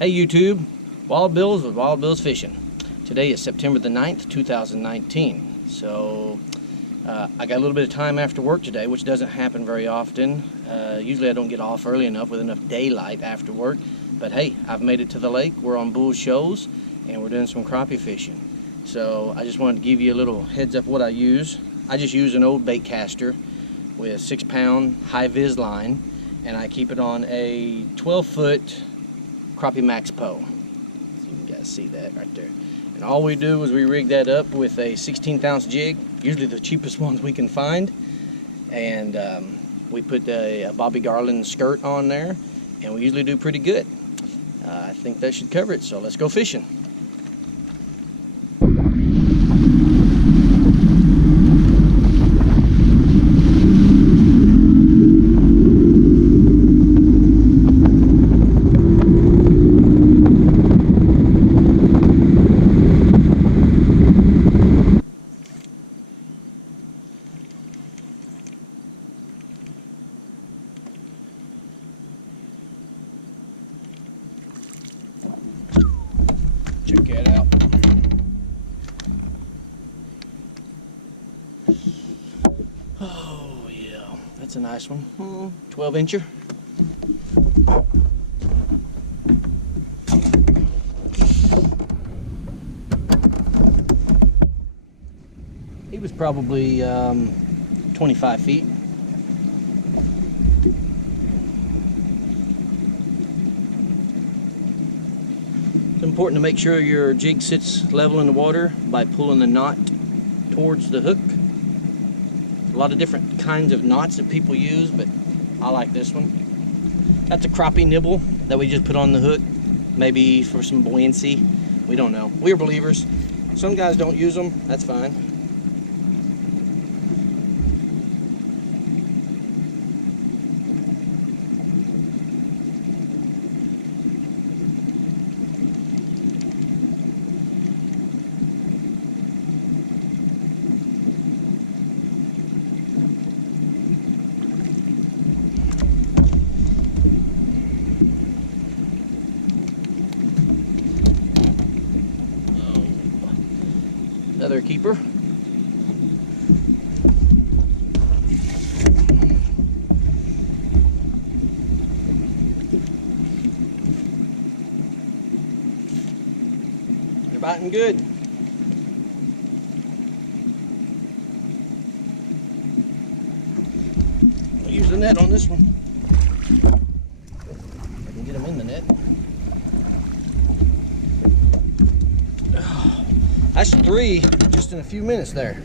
Hey YouTube, Wild Bills with Wild Bills Fishing. Today is September the 9th, 2019. So I got a little bit of time after work today, which doesn't happen very often. Usually I don't get off early enough with enough daylight after work. But hey, I've made it to the lake. We're on Shoals and we're doing some crappie fishing. So I just wanted to give you a little heads up what I use. I just use an old bait caster with 6-pound high-vis line, and I keep it on a 12-foot Crappie Max Poe. So you guys see that right there. And all we do is we rig that up with a 16th-ounce jig, usually the cheapest ones we can find, and we put a Bobby Garland skirt on there, and we usually do pretty good. I think that should cover it, so let's go fishing. Check that out. Oh yeah, that's a nice one. 12-incher. He was probably 25 feet. It's important to make sure your jig sits level in the water by pulling the knot towards the hook. A lot of different kinds of knots that people use, but I like this one. That's a crappie nibble that we just put on the hook, maybe for some buoyancy. We don't know. We're believers. Some guys don't use them. That's fine. Another keeper. They're biting good. I'll use the net on this one. I can get them in the net. That's 3 just in a few minutes there.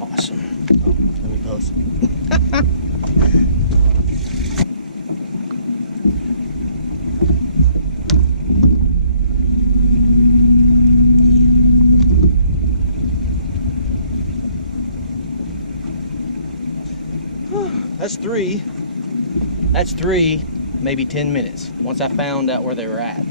Awesome. Oh, let me pause. That's 3. That's 3, maybe 10 minutes. Once I found out where they were at.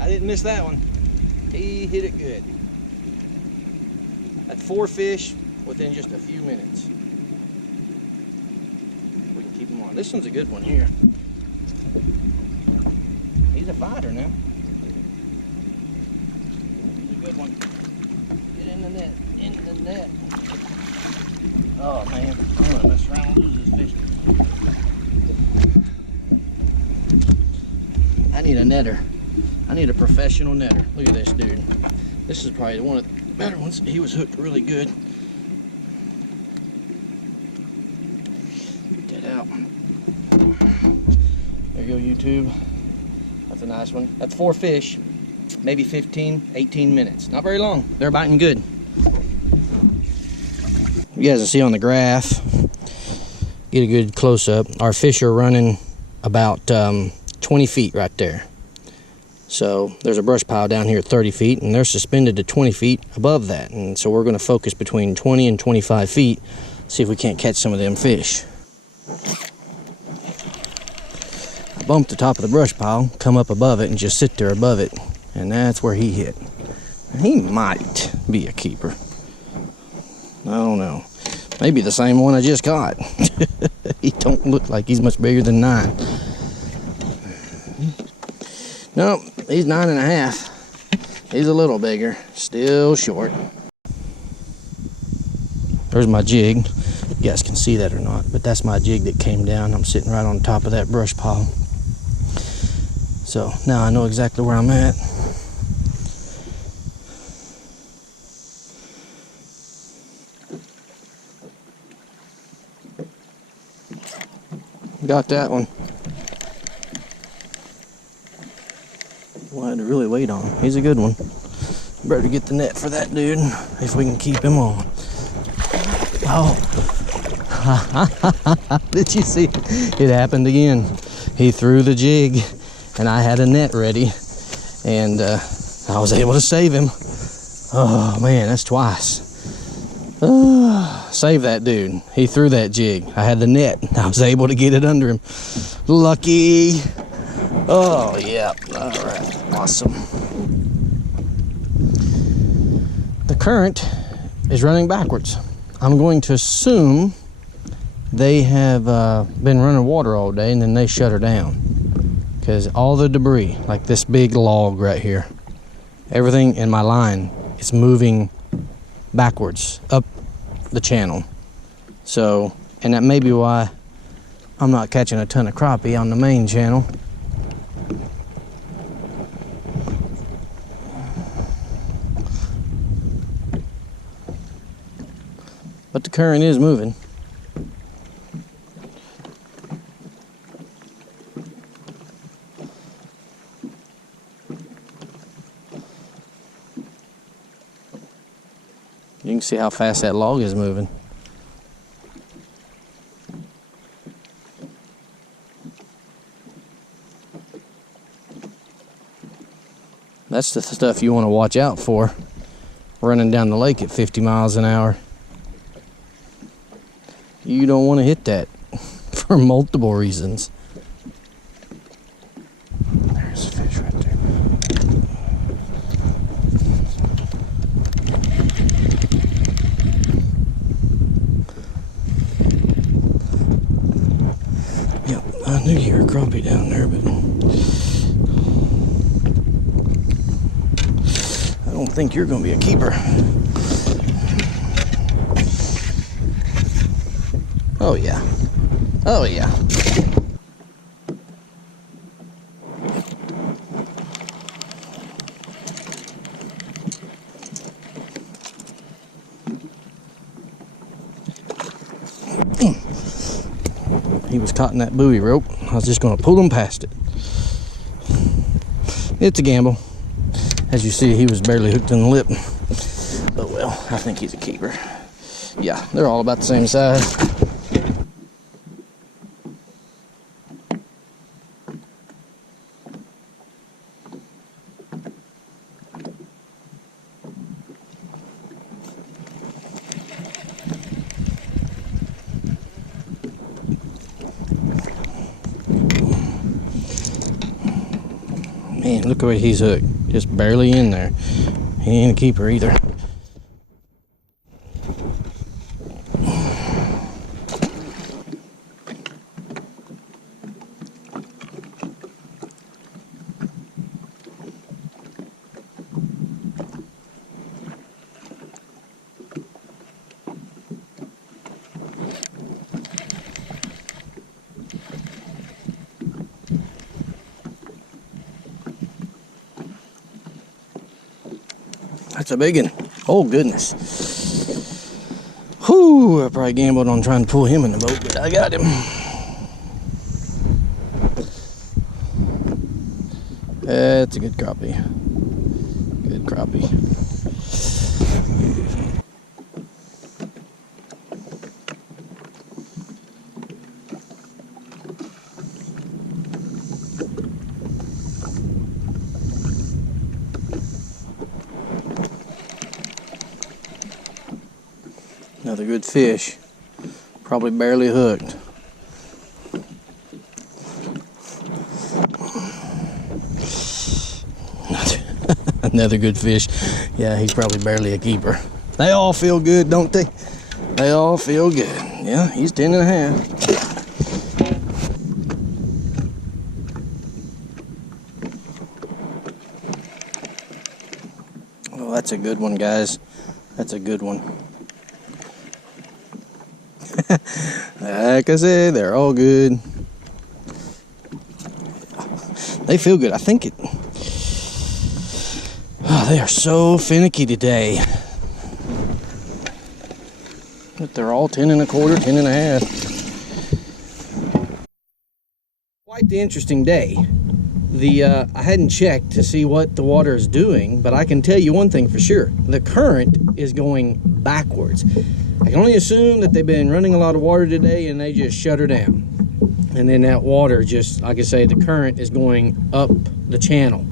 I didn't miss that one. He hit it good. That's 4 fish within just a few minutes. We can keep him on. This one's a good one here. He's a fighter now. He's a good one. Get in the net. In the net. Oh man, I'm gonna mess around and lose this fish. I need a netter. I need a professional netter. Look at this dude. This is probably one of the better ones. He was hooked really good. Get that out. There you go, YouTube. That's a nice one. That's 4 fish. Maybe 15, 18 minutes. Not very long. They're biting good. You guys can see on the graph, get a good close-up. Our fish are running about 20 feet right there. So there's a brush pile down here at 30 feet, and they're suspended to 20 feet above that. And so we're going to focus between 20 and 25 feet, see if we can't catch some of them fish. bump the top of the brush pile, come up above it, and just sit there above it. And that's where he hit. He might be a keeper. I don't know. Maybe the same one I just caught. He don't look like he's much bigger than 9. Nope, he's 9.5. He's a little bigger, still short. There's my jig. You guys can see that or not, but that's my jig that came down. I'm sitting right on top of that brush pile. So now I know exactly where I'm at. Got that one. Wanted to really wait on him. He's a good one. Better get the net for that dude if we can keep him on. Oh. Did you see? It happened again. He threw the jig and I had a net ready and I was able to save him. Oh man, that's twice. Save that dude. He threw that jig. I had the net. I was able to get it under him. Lucky. Oh, yeah. All right. Awesome. The current is running backwards. I'm going to assume they have been running water all day and then they shut her down. Because all the debris, like this big log right here, everything in my line is moving backwards up the channel. So, and that may be why I'm not catching a ton of crappie on the main channel. But the current is moving. You can see how fast that log is moving. That's the stuff you want to watch out for, running down the lake at 50 miles an hour. You don't want to hit that for multiple reasons. There's a fish right there. Yep, I knew you were crappie down there, but I don't think you're going to be a keeper. Oh yeah. Oh yeah. He was caught in that buoy rope. I was just going to pull him past it. It's a gamble. As you see, he was barely hooked in the lip. But well, I think he's a keeper. Yeah, they're all about the same size. Man, look where he's hooked. Just barely in there. He ain't a keeper either. That's a big one. Oh, goodness. Whew, I probably gambled on trying to pull him in the boat, but I got him. That's a good crappie. Good crappie. Another good fish, probably barely hooked. Another good fish. Yeah, he's probably barely a keeper. They all feel good, don't they? They all feel good. Yeah, he's 10 and a half. Oh, that's a good one, guys. That's a good one. Like I said, they're all good. They feel good. I think it... Oh, they are so finicky today. But they're all 10 and a quarter, 10 and a half. Quite the interesting day. I hadn't checked to see what the water is doing, but I can tell you one thing for sure. The current is going backwards. I can only assume that they've been running a lot of water today and they just shut her down. And then that water just, like I say, the current is going up the channel.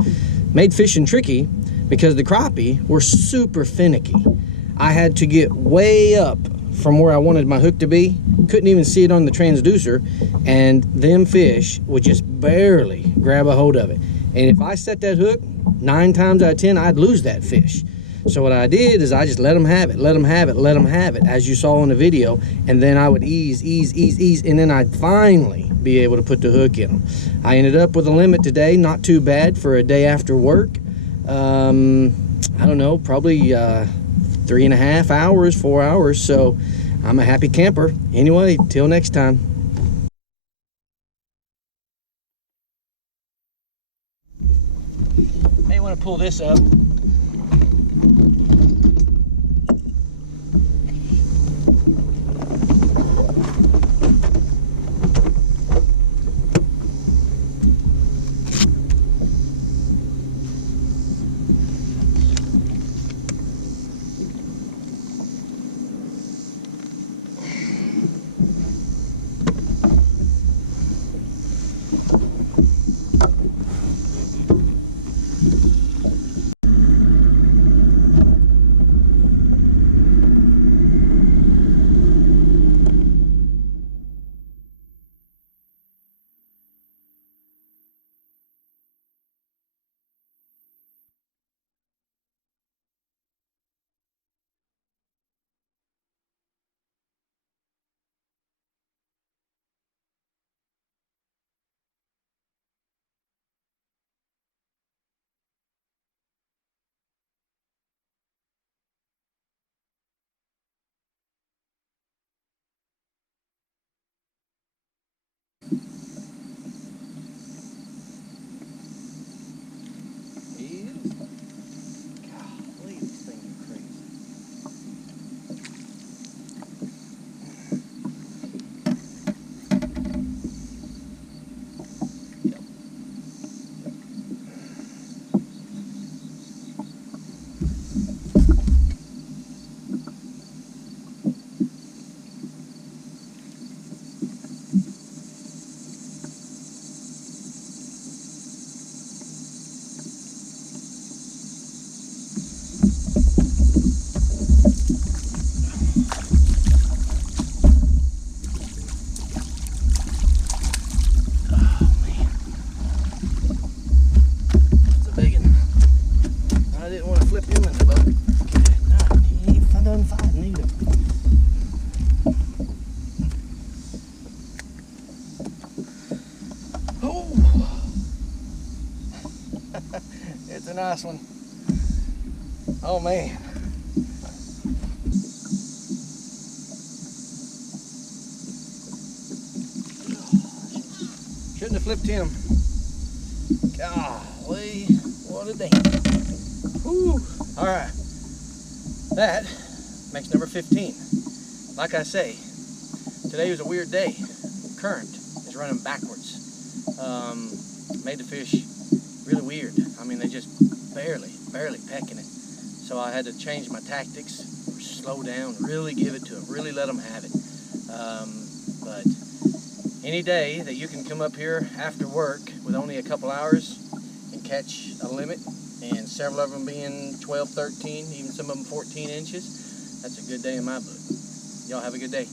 Made fishing tricky because the crappie were super finicky. I had to get way up from where I wanted my hook to be. Couldn't even see it on the transducer, and them fish would just barely grab a hold of it. And if I set that hook 9 times out of 10, I'd lose that fish. So what I did is I just let them have it, let them have it, let them have it, as you saw in the video, and then I would ease, and then I'd finally be able to put the hook in them. I ended up with a limit today, not too bad for a day after work. I don't know, probably 3.5 hours, 4 hours, so I'm a happy camper. Anyway, till next time. May want to pull this up. It's a nice one. Oh man. Shouldn't have flipped him. Golly, what a day. Whew. All right. That makes number 15. Like I say, today was a weird day. Current is running backwards. Made the fish really weird. I mean, they just barely pecking it. So I had to change my tactics, slow down, really give it to them, really let them have it. But any day that you can come up here after work with only a couple hours and catch a limit, and several of them being 12, 13, even some of them 14 inches, that's a good day in my book. Y'all have a good day.